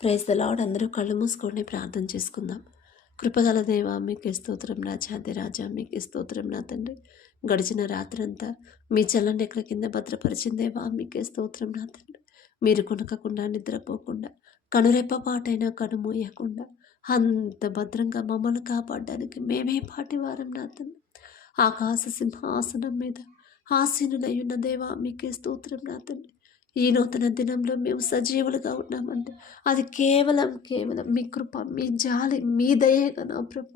Praise the lord. అందరూ కళ్ళు మూసుకొని ప్రార్థన చేసుకుందాం. కృపగల దేవా మీకే స్తోత్రం, నా ఛాతి రాజా మీకే స్తోత్రం నా తండ్రి. గడిచిన రాత్రంతా మీ చల్లని ఎక్కడ కింద భద్రపరిచిన దేవా మీకే స్తోత్రం నా తండ్రి. మీరు కొనకకుండా నిద్రపోకుండా కనురెప్ప పాటైనా కనుమూయకుండా అంత భద్రంగా మమ్మల్ని కాపాడడానికి మేమే పాటివారం నా తండ్రి. ఆకాశ సింహాసనం మీద ఆసీనులై ఉన్న దేవా మీకే స్తోత్రం నా తండ్రి. ఈ నూతన దినంలో మేము సజీవులుగా ఉన్నామంటే అది కేవలం మీ కృప, మీ జాలి, మీ దయేగా నా ప్రభ.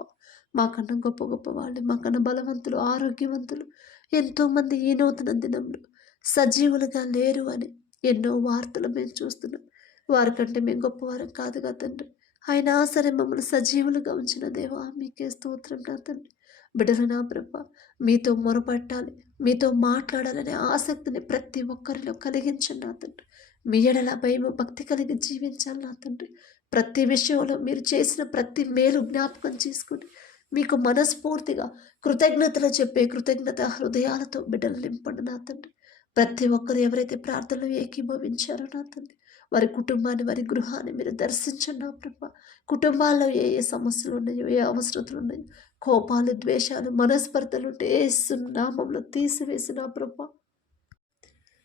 మాకన్నా గొప్ప గొప్ప వాళ్ళు, మాకన్నా బలవంతులు, ఆరోగ్యవంతులు ఎంతోమంది ఈ నూతన దినంలో సజీవులుగా లేరు అని ఎన్నో వార్తలు మేము చూస్తున్నాం. వారికంటే మేము గొప్పవారం కాదుగా తండ్రి. అయినా సరే మమ్మల్ని సజీవులుగా ఉంచిన దేవా మీకే స్తోత్రం నా తండ్రి. బిడ్డలు నా ప్రభ, మీతో మొరపెట్టాలి, మీతో మాట్లాడాలనే ఆసక్తిని ప్రతి ఒక్కరిలో కలిగించండి నా తండ్రి. మీ ఎడల భయము భక్తి కలిగి జీవించాలి నా తండ్రి. ప్రతి విషయంలో మీరు చేసిన ప్రతి మేలు జ్ఞాపకం చేసుకుని మీకు మనస్ఫూర్తిగా కృతజ్ఞతలు చెప్పే కృతజ్ఞత హృదయాలతో బిడ్డలు నింపండి నా తండ్రి. ప్రతి ఒక్కరు ఎవరైతే ప్రార్థనలు ఏకీభవించారో నా తండ్రి, వారి కుటుంబాన్ని, వారి గృహాన్ని మీరు దర్శించండి నా ప్రభ. కుటుంబాల్లో ఏ ఏ సమస్యలు ఉన్నాయో, ఏ అవసరతలు ఉన్నాయో, కోపాలు, ద్వేషాలు, మనస్పర్ధలు ఉంటే యేసు నామములో తీసివేసిన ప్రభ.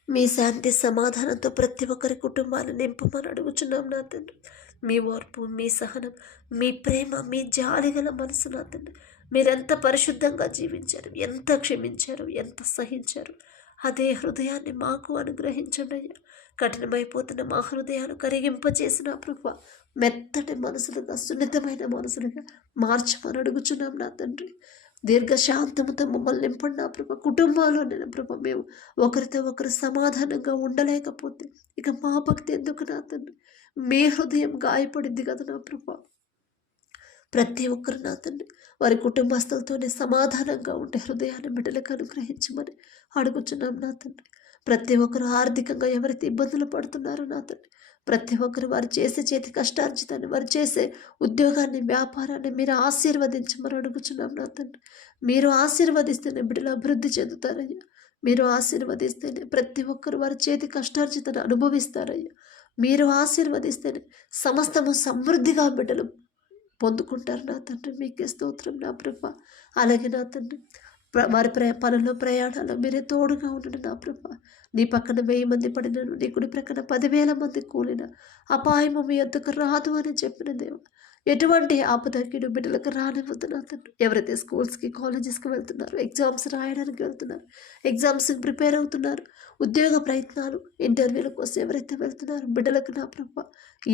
మీ శాంతి సమాధానంతో ప్రతి ఒక్కరి కుటుంబాన్ని నింపమని అడుగుచున్నాం నా తండ్రి. మీ ఓర్పు, మీ సహనం, మీ ప్రేమ, మీ జాలి గల మనసు నా తండ్రి. మీరెంత పరిశుద్ధంగా జీవించారు, ఎంత క్షమించారు, ఎంత సహించారు, అదే హృదయాన్ని మాకు అనుగ్రహించండి అయ్యా. కఠినమైపోతున్న మా హృదయాలు కరిగింపచేసిన ప్రభు, మెత్తటి మనసులుగా, సున్నితమైన మనసులుగా మార్చమని అడుగుచున్నాం నా తండ్రి. దీర్ఘశాంతముతో మమ్మల్ని నింపండి నా ప్రభ. కుటుంబాల్లో నేను ప్రభ, మేము ఒకరితో ఒకరు సమాధానంగా ఉండలేకపోతే ఇక మా భక్తి ఎందుకు నా తండ్రి. మీ హృదయం గాయపడింది కదా నా ప్రభ. ప్రతి ఒక్కరు నా తండ్రి వారి కుటుంబస్తులతోనే సమాధానంగా ఉండే హృదయాన్ని బిడ్డలకు అనుగ్రహించమని అడుగుచున్నాం నా తండ్రి. ప్రతి ఒక్కరు ఆర్థికంగా ఎవరైతే ఇబ్బందులు పడుతున్నారో నా తండ్రి, ప్రతి ఒక్కరు వారు చేసే చేతి కష్టార్జితాన్ని, వారు చేసే ఉద్యోగాన్ని, వ్యాపారాన్ని మీరు ఆశీర్వదించమని అడుగుచున్నాం నా తండ్రి. మీరు ఆశీర్వదిస్తేనే బిడ్డలు అభివృద్ధి చెందుతారయ్యా. మీరు ఆశీర్వదిస్తేనే ప్రతి ఒక్కరు వారి చేతి కష్టార్జితాన్ని అనుభవిస్తారయ్యా. మీరు ఆశీర్వదిస్తేనే సమస్తము సమృద్ధిగా బిడ్డలు పొందుకుంటారు నా తండ్రి. మీకే స్తోత్రం నా ప్రభ. అలాగే నా తండ్రి, వారి పనుల్లో, ప్రయాణాల్లో మీరే తోడుగా ఉండండి నా ప్రభ. నీ పక్కన 1000 మంది పడినను, నీ కుడి ప్రక్కన 10,000 మంది కూలిన అపాయము మీ యొద్దకు రాదు అని చెప్పిన దేవ. ఎటువంటి ఆపదకీడు బిడ్డలకు రానివ్వద్దు నా తండ్రి. ఎవరైతే స్కూల్స్కి, కాలేజెస్కి వెళ్తున్నారు, ఎగ్జామ్స్ రాయడానికి వెళ్తున్నారు, ఎగ్జామ్స్కి ప్రిపేర్ అవుతున్నారు, ఉద్యోగ ప్రయత్నాలు, ఇంటర్వ్యూల కోసం ఎవరైతే వెళ్తున్నారు, బిడ్డలకు నా ప్రభ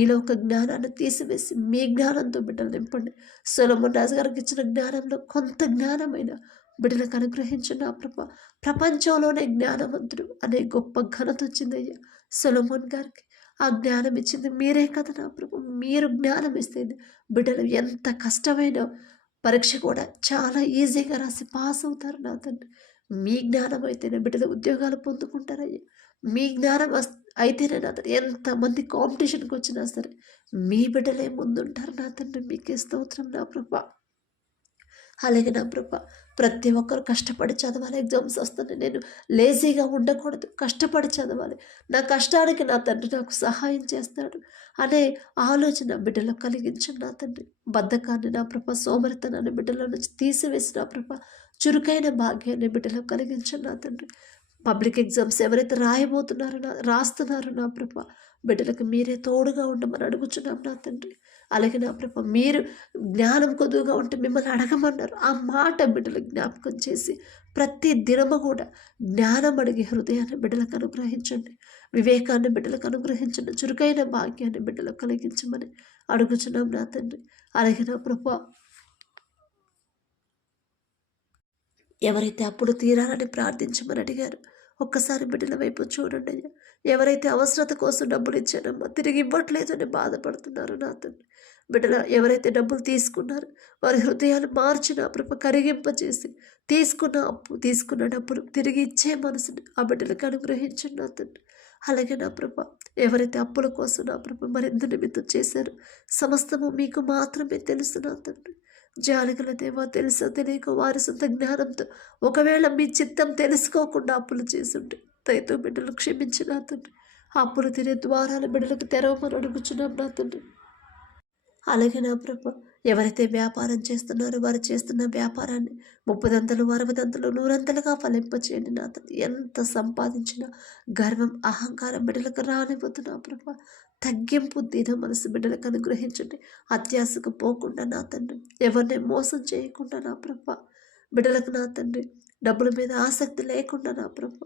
ఈలో ఒక జ్ఞానాన్ని తీసివేసి మీ జ్ఞానంతో బిడ్డలు నింపండి. సొలొమోను రాజు గారికి ఇచ్చిన జ్ఞానంలో కొంత జ్ఞానమైన బిడ్డలకు అనుగ్రహించిన నా ప్రభ. ప్రపంచంలోనే జ్ఞానవంతుడు అనే గొప్ప ఘనత వచ్చిందయ్యా సొలొమోన్ గారికి. ఆ జ్ఞానం ఇచ్చింది మీరే కదా నా ప్రభు. మీరు జ్ఞానం ఇస్తేనే బిడ్డలు ఎంత కష్టమైన పరీక్ష కూడా చాలా ఈజీగా రాసి పాస్ అవుతారు నా తండ్రి. మీ జ్ఞానం అయితేనే బిడ్డలు ఉద్యోగాలు పొందుకుంటారయ్యా. మీ జ్ఞానం అయితేనే నా తండ్రి ఎంతమంది కాంపిటీషన్కి వచ్చినా సరే మీ బిడ్డలే ముందుంటారు నా తండ్రి. మీకే స్తోత్రం నా ప్రభ. అలాగే నా ప్రభ, ప్రతి ఒక్కరు కష్టపడి చదవాలి. ఎగ్జామ్స్ వస్తున్నాయి, నేను లేజీగా ఉండకూడదు, కష్టపడి చదవాలి, నా కష్టానికి నా తండ్రి నాకు సహాయం చేస్తాడు అనే ఆలోచన బిడ్డలో కలిగించండి నా తండ్రి. బద్ధకాన్ని నా ప్రభ, సోమరితనాన్ని బిడ్డల నుంచి తీసివేసి నా ప్రభ, చురుకైన భాగ్యాన్ని బిడ్డలో కలిగించండి నా తండ్రి. పబ్లిక్ ఎగ్జామ్స్ ఎవరైతే రాస్తున్నారో నా ప్రభ, బిడ్డలకు మీరే తోడుగా ఉండమని అడుగుచున్నాం నా తండ్రి. అలాగే నా ప్రభ, మీరు జ్ఞానం కొద్దుగా ఉంటే మిమ్మల్ని అడగమన్నారు. ఆ మాట బిడ్డలు జ్ఞాపకం చేసి ప్రతి దినము కూడా జ్ఞానం అడిగే హృదయాన్ని బిడ్డలకు అనుగ్రహించండి, వివేకాన్ని బిడ్డలకు అనుగ్రహించండి, చురుకైన భాగ్యాన్ని బిడ్డలకు కలిగించమని అడుగుచున్నాం నా తండ్రి. అలాగే నా ప్రభ, ఎవరైతే అప్పుడు తీరాలని ప్రార్థించమని అడిగారు, ఒక్కసారి బిడ్డల వైపు చూడండి అయ్యా. ఎవరైతే అవసరత కోసం డబ్బులు ఇచ్చారమ్మా తిరిగి ఇవ్వట్లేదు అని బాధపడుతున్నారు నా తండ్రి, బిడ్డల ఎవరైతే డబ్బులు తీసుకున్నారో వారి హృదయాలు మార్చిన ప్రభ కరిగింపచేసి తీసుకున్న డబ్బులు తిరిగి ఇచ్చే మనసుని ఆ బిడ్డలకు అనుగ్రహించండి నా తండ్రి. అలాగే నా ప్రభ, ఎవరైతే అప్పుల కోసం నా ప్రభ మరింత నిమిత్తం చేశారో సమస్తము మీకు మాత్రమే తెలుసు నా తండ్రి. జాలిగల దేవా, తెలుసో తెలియక వారి సొంత జ్ఞానంతో ఒకవేళ మీ చిత్తం తెలుసుకోకుండా అప్పులు చేసుంటే దయతో బిడ్డలు క్షమించిన తండ్రి. అప్పులు తినే ద్వారాలు బిడ్డలకు తెరవమని అడుగుచున్నాం నా తండ్రి. అలాగే నా ప్రభ, ఎవరైతే వ్యాపారం చేస్తున్నారో వారు చేస్తున్న వ్యాపారాన్ని 30 60 100 ఫలింపచేయండి నా తండ్రి. ఎంత సంపాదించినా గర్వం అహంకారం బిడ్డలకు రానివ్వద్దు నా ప్రభ. తగ్గింపు దీన మనసు బిడ్డలకు అనుగ్రహించండి. అత్యాశకు పోకుండా నా తండ్రి, ఎవరిని మోసం చేయకుండా నా ప్రభ, బిడ్డలకు నా తండ్రి డబ్బుల మీద ఆసక్తి లేకుండా నా ప్రభ,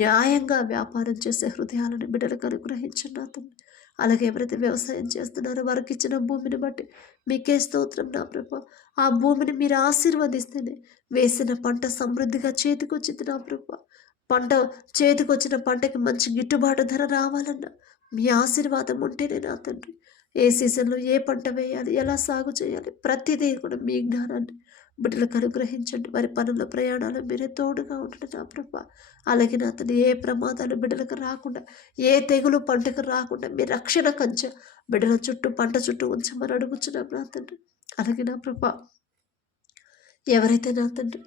న్యాయంగా వ్యాపారం చేసే హృదయాలను బిడ్డలకు అనుగ్రహించండి నా తండ్రి. అలాగే ఎవరైతే వ్యవసాయం చేస్తున్నారో వారికి ఇచ్చిన భూమిని బట్టి మీకే స్తోత్రం నా ప్రభ. ఆ భూమిని మీరు ఆశీర్వదిస్తేనే వేసిన పంట సమృద్ధిగా చేతికొచ్చింది నా ప్రభ. పంట చేతికొచ్చిన పంటకి మంచి గిట్టుబాటు ధర రావాలన్నా మీ ఆశీర్వాదం ఉంటేనే నా తండ్రి. ఏ సీజన్లో ఏ పంట వేయాలి, ఎలా సాగు చేయాలి, ప్రతిదీ కూడా మీ జ్ఞానాన్ని బిడ్డలకు అనుగ్రహించండి. వారి పనుల ప్రయాణాలు మీరే తోడుగా ఉండండి నా ప్రభ. అలాగే నా తండ్రి, ఏ ప్రమాదాలు బిడ్డలకు రాకుండా, ఏ తెగులు పంటకు రాకుండా మీ రక్షణ కంచె బిడ్డల చుట్టూ పంట చుట్టూ ఉంచమని అడుగుచున్నాం నా తండ్రి. అలాగే నా ప్రభ, ఎవరైతే నా తండ్రి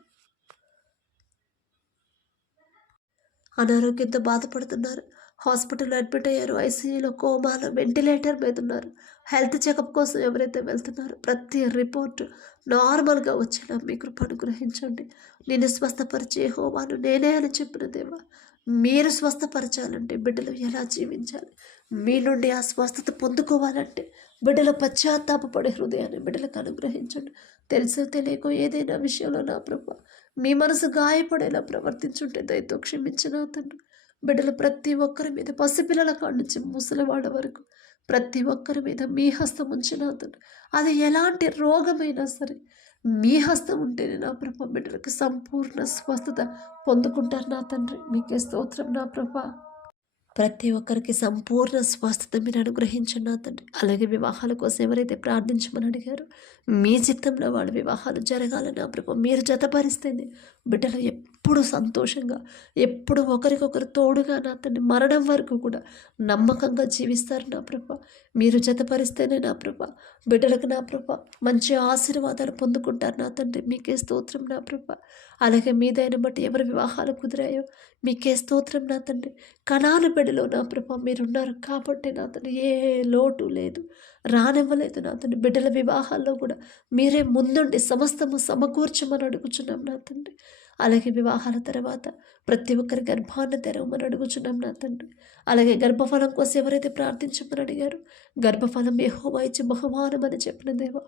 అనారోగ్యంతో బాధపడుతున్నారు, హాస్పిటల్లో అడ్మిట్ అయ్యారు, ఐసీయూలో, కోమాలో, వెంటిలేటర్ మీద ఉన్నారు, హెల్త్ చెకప్ కోసం ఎవరైతే వెళ్తున్నారో ప్రతి రిపోర్ట్ నార్మల్గా వచ్చేలా మీ కృప అనుగ్రహించండి. నేను స్వస్థపరిచే హోమాను నేనే అని చెప్పిన దేవా, మీరు స్వస్థపరచాలంటే బిడ్డలు ఎలా జీవించాలి, మీ నుండి ఆ స్వస్థత పొందుకోవాలంటే బిడ్డల పశ్చాత్తాపపడే హృదయాన్ని బిడ్డలకు అనుగ్రహించండి. తెలుసో తెలియకో ఏదైనా విషయంలో నా ప్రభు మీ మనసు గాయపడేలా ప్రవర్తించుంటే దయతో క్షమించిన తండ్రి. బిడ్డలు ప్రతి ఒక్కరి మీద, పసిపిల్లల కాడ నుంచి ముసలివాడ వరకు ప్రతి ఒక్కరి మీద మీ హస్తం ఉంచిన తండ్రి. అది ఎలాంటి రోగమైనా సరే మీ హస్తం ఉంటేనే నా ప్రభ బిడ్డలకు సంపూర్ణ స్వస్థత పొందుకుంటారు నా తండ్రి. మీకే స్తోత్రం నా ప్రభ. ప్రతి ఒక్కరికి సంపూర్ణ స్వస్థత మీరు అనుగ్రహించండి నా తండ్రి. అలాగే వివాహాల కోసం ఎవరైతే ప్రార్థించమని అడిగారో మీ చిత్తంలో వాళ్ళ వివాహాలు జరగాలని నా ప్రభు మీరు జతపరిస్తేనే బిడ్డలు ఎప్పుడు సంతోషంగా, ఎప్పుడు ఒకరికొకరు తోడుగా నా తండ్రి మరణం వరకు కూడా నమ్మకంగా జీవిస్తారు నా ప్రభ. మీరు జతపరిస్తేనే నా ప్రభ బిడ్డలకు నా ప్రభ మంచి ఆశీర్వాదాలు పొందుకుంటారు నా తండ్రి. మీకే స్తోత్రం నా ప్రభ. అలాగే మీదైన బట్టి ఎవరి వివాహాలు కుదిరాయో మీకే స్తోత్రం నా తండ్రి. కణాలు బిడ్డలో నా ప్రభ మీరున్నారు కాబట్టి నా తండ్రి ఏ లోటు లేదు, రానివ్వలేదు నా తండ్రి. బిడ్డల వివాహాల్లో కూడా మీరే ముందుండి సమస్తము సమకూర్చమని అడుగుచున్నాం నా తండ్రి. అలాగే వివాహాల తర్వాత ప్రతి ఒక్కరి గర్భాన్ని తెరవమని అడుగుచున్నాం నా తండ్రి. అలాగే గర్భఫలం కోసం ఎవరైతే ప్రార్థించమని అడిగారో గర్భఫలం యెహోవా ఇచ్చే బహుమానం అని చెప్పిన దేవా,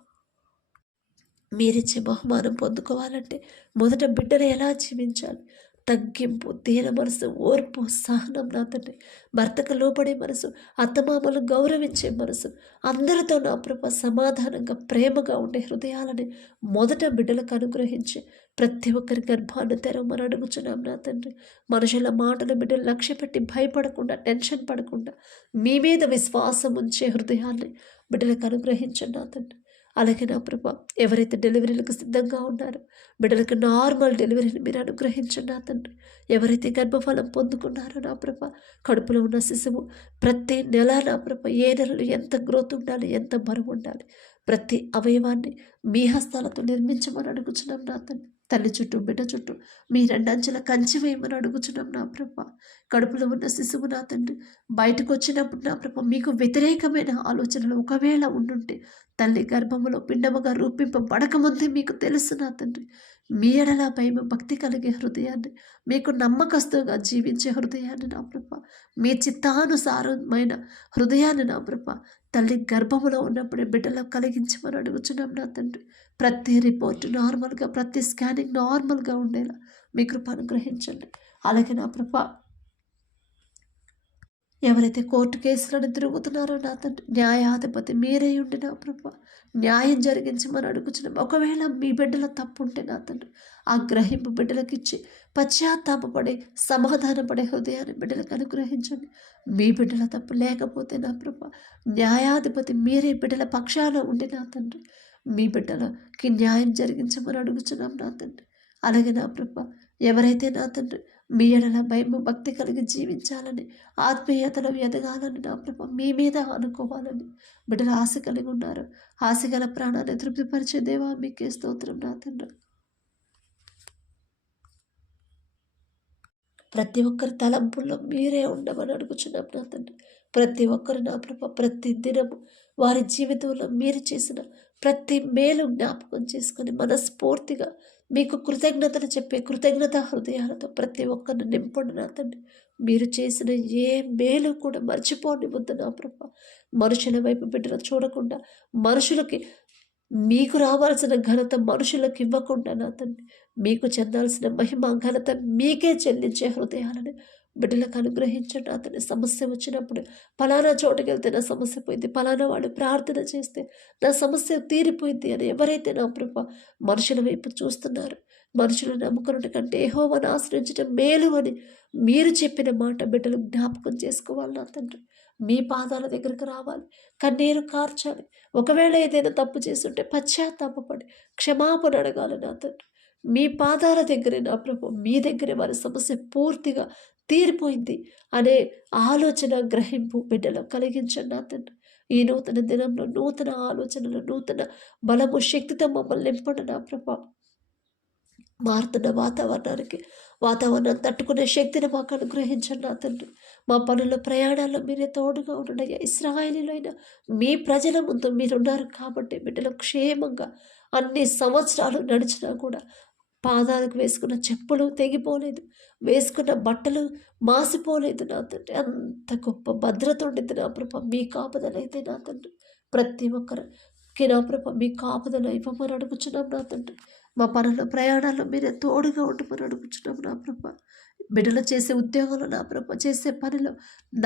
మీరిచ్చే బహుమానం పొందుకోవాలంటే మొదట బిడ్డలు ఎలా జీవించాలి, తగ్గింపు, దీన మనసు, ఓర్పు, సహనం నా తండ్రి. భర్తకు లోపడే మనసు, అత్తమామలు గౌరవించే మనసు, అందరితో నా ప్రభ సమాధానంగా ప్రేమగా ఉండే హృదయాలని మొదట బిడ్డలకు అనుగ్రహించి ప్రతి ఒక్కరి గర్భాన్ని తెరవమని అడుగుచున్నాం నా తండ్రి. మనుషుల మాటలు బిడ్డలు లక్ష్య పెట్టి భయపడకుండా, టెన్షన్ పడకుండా మీ మీద విశ్వాసం ఉంచే హృదయాన్ని బిడ్డలకు అనుగ్రహించండి నా తండ్రి. అలాగే నా ప్రభ ఎవరైతే డెలివరీలకు సిద్ధంగా ఉన్నారో బిడ్డలకు నార్మల్ డెలివరీని మీరు అనుగ్రహించండి నా తండ్రి. ఎవరైతే గర్భఫలం పొందుకున్నారో నా ప్రభ కడుపులో ఉన్న శిశువు ప్రతి నెల నా ప్రభ ఏ నెలలో ఎంత గ్రోత్ ఉండాలి, ఎంత బరువు ఉండాలి, ప్రతి అవయవాన్ని మీ హస్తాలతో నిర్మించమని అడుగుచున్నాం నా తండ్రి. తల్లి చుట్టూ బిడ్డ చుట్టూ మీ రెండంచెల కంచి వేయమని అడుగుచున్నాం నా ప్రభ. కడుపులో ఉన్న శిశువు నా తండ్రి బయటకు వచ్చినప్పుడు నా ప్రభ మీకు వ్యతిరేకమైన ఆలోచనలు ఒకవేళ ఉండుంటే తల్లి గర్భములో పిండముగా రూపింపబడకముందే మీకు తెలుసు నా తండ్రి. మీ ఎడల భయం భక్తి కలిగే హృదయాన్ని, మీకు నమ్మకస్తుగా జీవించే హృదయాన్ని నా ప్రభ, మీ చిత్తానుసారమైన హృదయాన్ని నా ప్రభ తల్లి గర్భములో ఉన్నప్పుడే బిడ్డలో కలిగించమని అడుగుచున్నాం నా తండ్రి. ప్రతి రిపోర్ట్ నార్మల్గా, ప్రతి స్కానింగ్ నార్మల్గా ఉండేలా మీ కృప అనుగ్రహించండి. అలాగే నా ప్రభ ఎవరైతే కోర్టు కేసులను తిరుగుతున్నారో నా తండ్రి న్యాయాధిపతి మీరే ఉండి నా ప్రభ న్యాయం జరిగించమని అడుగుచున్నాం. ఒకవేళ మీ బిడ్డల తప్పు ఉంటే నా తండ్రి ఆ గ్రహింపు బిడ్డలకు ఇచ్చి పశ్చాత్తాపపడే, సమాధానపడే హృదయాన్ని బిడ్డలకు అనుగ్రహించండి. మీ బిడ్డల తప్పు లేకపోతే నా ప్రభ న్యాయాధిపతి మీరే బిడ్డల పక్షాన ఉండి నా తండ్రి మీ బిడ్డలకి న్యాయం జరిగించమని అడుగుచున్నాం నా తండ్రి. అలాగే నా ప్రభ ఎవరైతే నా తండ్రి మీ ఎడల భయం భక్తి కలిగి జీవించాలని, ఆత్మీయతలో ఎదగాలని నా ప్రభ మీ మీద అనుకోవాలని బిడ్డలు ఆశ కలిగి ఉన్నారు. ఆశ గల ప్రాణాన్ని తృప్తిపరిచే దేవా మీకే స్తోత్రం నా తండ్రి. ప్రతి ఒక్కరి తలంపుల్లో మీరే ఉండమని అడుగుచున్నాం నా తండ్రి. ప్రతి ఒక్కరు నా ప్రభ ప్రతి దినము వారి జీవితంలో మీరు చేసిన ప్రతి మేలు జ్ఞాపకం చేసుకొని మనస్ఫూర్తిగా మీకు కృతజ్ఞతలు చెప్పే కృతజ్ఞత హృదయాలతో ప్రతి ఒక్కరిని నింపండి నా తండ్రి. మీరు చేసిన ఏ మేలు కూడా మర్చిపోనివద్దు నా ప్రభ. మనుషుల వైపు బిడ్డలు చూడకుండా మనుషులకి మీకు రావాల్సిన ఘనత మనుషులకు ఇవ్వకుండా నా తండ్రి, మీకు చెందాల్సిన మహిమ ఘనత మీకే చెల్లించే హృదయాలను బిడ్డలకు అనుగ్రహించండి. అతని సమస్య వచ్చినప్పుడు పలానా చోటుకి వెళ్తే నా సమస్య పోయింది, పలానా వాళ్ళు ప్రార్థన చేస్తే నా సమస్య తీరిపోయింది అని ఎవరైతే నా ప్రభ మనుషుల వైపు చూస్తున్నారు, మనుషులు నమ్ముకున్నట్టు కంటే యెహోవాను ఆశ్రయించడం మేలు అని మీరు చెప్పిన మాట బిడ్డలు జ్ఞాపకం చేసుకోవాలి నా తండ్రి. మీ పాదాల దగ్గరకు రావాలి, కన్నీరు కార్చాలి. ఒకవేళ ఏదైనా తప్పు చేస్తుంటే పశ్చాత్తాపపడి క్షమాపణ అడగాలి నా తండ్రి. మీ పాదాల దగ్గరే నా ప్రభు, మీ దగ్గరే వారి సమస్య పూర్తిగా తీరిపోయింది అనే ఆలోచన గ్రహింపు బిడ్డలో కలిగించండి నా తండ్రి. ఈ నూతన దినంలో నూతన ఆలోచనలు, నూతన బలము, శక్తితో మమ్మల్ని నింపండి నా ప్రభా. మారుతున్న వాతావరణం తట్టుకునే శక్తిని మాకు అనుగ్రహించండి నా తండ్రి. మా పనుల ప్రయాణాల్లో మీరే తోడుగా ఉండడయ్యా. ఇశ్రాయేలీయులైన మీ ప్రజల ముందు మీరున్నారు కాబట్టి బిడ్డలు క్షేమంగా అన్ని సంవత్సరాలు నడిచినా కూడా పాదాలకు వేసుకున్న చెప్పులు తెగిపోలేదు, వేసుకున్న బట్టలు మాసిపోలేదు నా తండ్రి. అంత గొప్ప భద్రత ఉండింది నా ప్రభ మీ కాపుదలైతే నా తండ్రి. ప్రతి ఒక్కరికి నా ప్రభ మీ కాపుదల ఇవ్వమని అడుగుచున్నాం నా తండ్రి. మా పనుల ప్రయాణాల్లో మీరే తోడుగా ఉండమని అడుగుచున్నాం నా ప్రభ. బిడ్డలు చేసే ఉద్యోగంలో నా ప్రభ చేసే పనిలో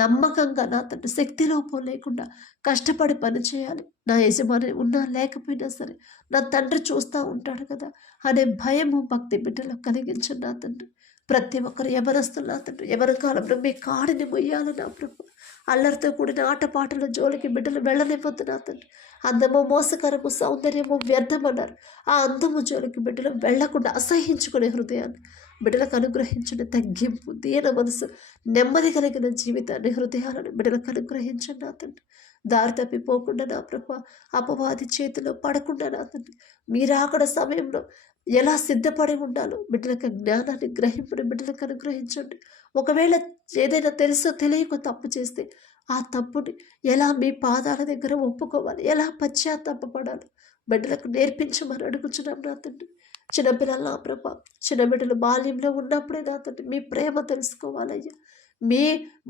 నమ్మకంగా నా తండ్రి శక్తి లోపం లేకుండా కష్టపడి పని చేయాలి. నా యజమాని ఉన్నా లేకపోయినా సరే నా తండ్రి చూస్తూ ఉంటాడు కదా అనే భయము భక్తి బిడ్డలో కలిగించండి నా తండ్రి. ప్రతి ఒక్కరు ఎవరస్తులు నా తండ్రి, ఎవరి కాలంలో మీ కాడిని మొయ్యాలి నా ప్రభు. అల్లరితో కూడిన ఆటపాటల జోలికి బిడ్డలు వెళ్ళనివ్వద్దు నా తండ్రి. అందము మోసకరము, సౌందర్యము వ్యర్థమన్నారు. ఆ అందము జోలికి బిడ్డలు వెళ్లకుండా అసహించుకునే హృదయాన్ని బిడ్డలకు అనుగ్రహించండి. తగ్గింపు, దీన మనసు, నెమ్మది కలిగిన జీవితాన్ని, హృదయాలను బిడ్డలకు అనుగ్రహించండి నా తండ్రి. దారి తప్పిపోకుండా నా ప్రభ అపవాది చేతిలో పడకుండా నా తండ్రి మీరాకడ సమయంలో ఎలా సిద్ధపడి ఉండాలో బిడ్డలకు జ్ఞానాన్ని గ్రహింపుని బిడ్డలకు అనుగ్రహించండి. ఒకవేళ ఏదైనా తెలుసో తెలియక తప్పు చేస్తే ఆ తప్పుని ఎలా మీ పాదాల దగ్గర ఒప్పుకోవాలి, ఎలా పశ్చాత్తాపపడాలి బిడ్డలకు నేర్పించమని అడుగుచున్నాం నా తండ్రి. చిన్నపిల్లలు నా ప్రభ, చిన్న బిడ్డలు బాల్యంలో ఉన్నప్పుడే నా తండ్రి మీ ప్రేమ తెలుసుకోవాలయ్యా. మీ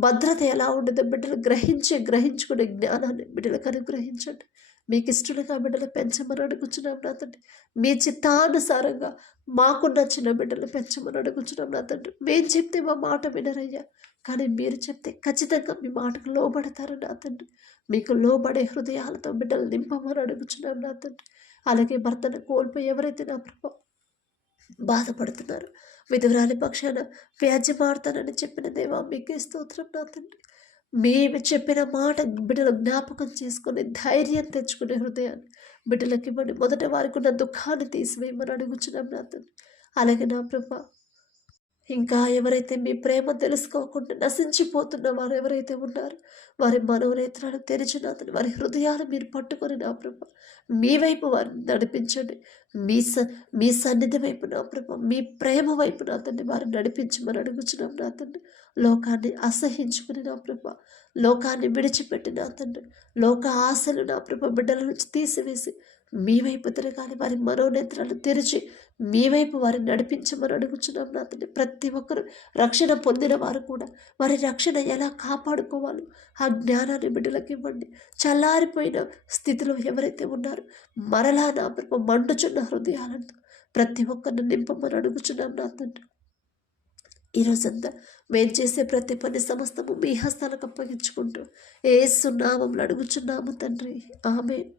భద్రత ఎలా ఉండదో బిడ్డలు గ్రహించుకునే జ్ఞానాన్ని బిడ్డలకు అనుగ్రహించండి. మీకు ఇష్టలుగా బిడ్డలు పెంచమని అడుగుచున్నాం నా తండ్రి. మీ చిత్తానుసారంగా మాకు నచ్చిన బిడ్డలు పెంచమని అడుగుచున్నాం నా తండ్రి. మేము చెప్తే మా మాట వినరయ్యా, కానీ మీరు చెప్తే ఖచ్చితంగా మీ మాటకు లోబడతారు నా తండ్రి. మీకు లోబడే హృదయాలతో బిడ్డలు నింపమని అడుగుచున్నాం నా తండ్రి. అలాగే భర్తను కోల్పోయి ఎవరైతే నా ప్రభు బాధపడుతున్నారు, విధవరాలి పక్షాన వ్యాజ్యమాడతానని చెప్పిన దేవా మీకే స్తోత్రం నా తండ్రి. మేము చెప్పిన మాట బిడ్డలు జ్ఞాపకం చేసుకుని ధైర్యం తెచ్చుకునే హృదయాన్ని బిడ్డలకి ఇవ్వండి. మొదట వారికి ఉన్న దుఃఖాన్ని తీసివేయమని అడుగుచున్నాం నా తండ్రి. అలాగే నా ప్రభా ఇంకా ఎవరైతే మీ ప్రేమ తెలుసుకోకుండా నశించిపోతున్న వారు ఎవరైతే ఉన్నారో వారి మనోనేత్రాలు తెరిచిన అతను వారి హృదయాలు మీరు పట్టుకొని నా ప్రభ మీ వైపు వారిని నడిపించండి. మీ సన్నిధి వైపు నా ప్రభ మీ ప్రేమ వైపు నా తండ్రి వారిని నడిపించమని అడుగుచున్నాం నా తండ్రి. లోకాన్ని అసహించుకుని నా ప్రభ, లోకాన్ని విడిచిపెట్టి నా తండ్రి, లోక ఆశలు నా ప్రభ బిడ్డల నుంచి తీసివేసి మీ వైపు తిరగాలి. వారి మనోనేత్రాలు తెరిచి మీ వైపు వారిని నడిపించమని అడుగుచున్నాం నా తండ్రి. ప్రతి ఒక్కరు రక్షణ పొందిన వారు కూడా వారి రక్షణ ఎలా కాపాడుకోవాలో ఆ జ్ఞానాన్ని బిడ్డలకు ఇవ్వండి. చల్లారిపోయిన స్థితిలో ఎవరైతే ఉన్నారో మరలా నా ప్రభు మండుచున్న హృదయాలను ప్రతి ఒక్కరిని నింపమని అడుగుచున్నాం నా తండ్రి. ఈరోజంతా మేము చేసే ప్రతి పని సమస్తము మీ హస్తాలకు అప్పగించుకుంటూ యేసు నామములో అడుగుచున్నాము తండ్రి. ఆమేన్.